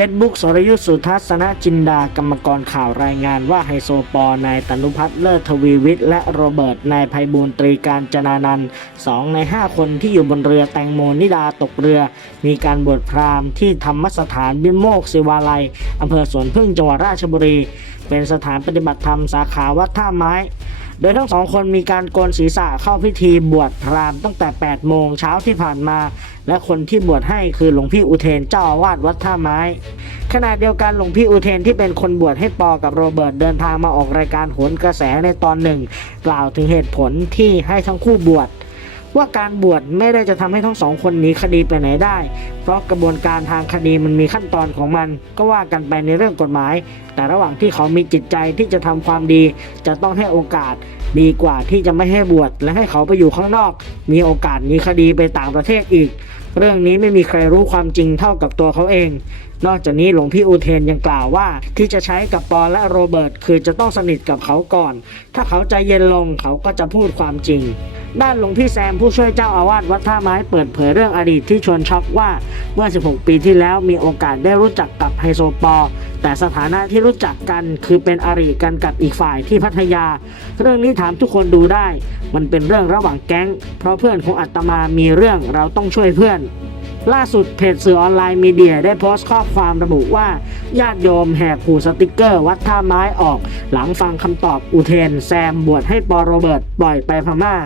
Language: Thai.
รยุทธสุทัศนจินดากรรมกรข่าวรายงานว่าไฮโซปอนายตนุพัฒน์เลิศทวีวิทย์และโรเบิร์ตนายภัยบูลตรีการจนานันท์สองใน 5 คนที่อยู่บนเรือแตงโมนิดาตกเรือ มีการบวชพราหมณ์ที่ธรรมสถานบิโมกศิวาลัยอำเภอสวนพึ่งจังหวัดราชบุรี เป็นสถานปฏิบัติธรรมสาขาวัดท่าไม้ โดยทั้งสองคนมีการโกนศีรษะเข้าพิธีบวชพราหมณ์ตั้งแต่ 8 โมงเช้าที่ผ่านมา และคนที่บวชให้คือหลวงพี่อุเทนเจ้าอาวาสวัดท่าไม้ ขณะเดียวกันหลวงพี่อุเทนที่เป็นคนบวชให้ปอกับโรเบิร์ตเดินทางมาออกรายการโหนกระแสในตอนหนึ่ง กล่าวถึงเหตุผลที่ให้ทั้งคู่บวชว่าการบวชไม่ได้จะทำให้ทั้งสองคนหนีคดีไปไหนได้ ราะกระบวนการทางคดีมันมีขั้นตอนของมัน ก็ว่ากันไปในเรื่องกฎหมาย แต่ระหว่างที่เขามีจิตใจที่จะทำความดี จะต้องให้โอกาสดีกว่าที่จะไม่ให้บวชและให้เขาไปอยู่ข้างนอก มีโอกาสหนีคดีไปต่างประเทศอีก เรื่องนี้ไม่มีใครรู้ความจริงเท่ากับตัวเขาเอง นอกจากนี้หลวงพี่อุเทนยังกล่าวว่า ที่จะใช้กับปอและโรเบิร์ตคือจะต้องสนิทกับเขาก่อน ถ้าเขาใจเย็นลงเขาก็จะพูดความจริง ด้านหลวงพี่แซมผู้ช่วยเจ้าอาวาสวัดท่าไม้เปิดเผยเรื่องอดีตที่ชวนช็อกว่าเมื่อ 16 ปีที่แล้วมีโอกาสได้รู้จักกับไฮโซปอ แต่สถานะที่รู้จักกันคือเป็นอริกันกับอีกฝ่ายที่พัทยา เรื่องนี้ถามทุกคนดูได้ มันเป็นเรื่องระหว่างแก๊ง เพราะเพื่อนของอาตมามีเรื่องเราต้องช่วยเพื่อนล่าสุดเพจสื่อออนไลน์มีเดียได้โพสต์ข้อความระบุว่า ญาติโยมแหกหูสติกเกอร์ วัดท่าไม้ออก หลังฟังคำตอบอุเทน แซมบวชให้ปอโรเบิร์ตปล่อยไปพม่า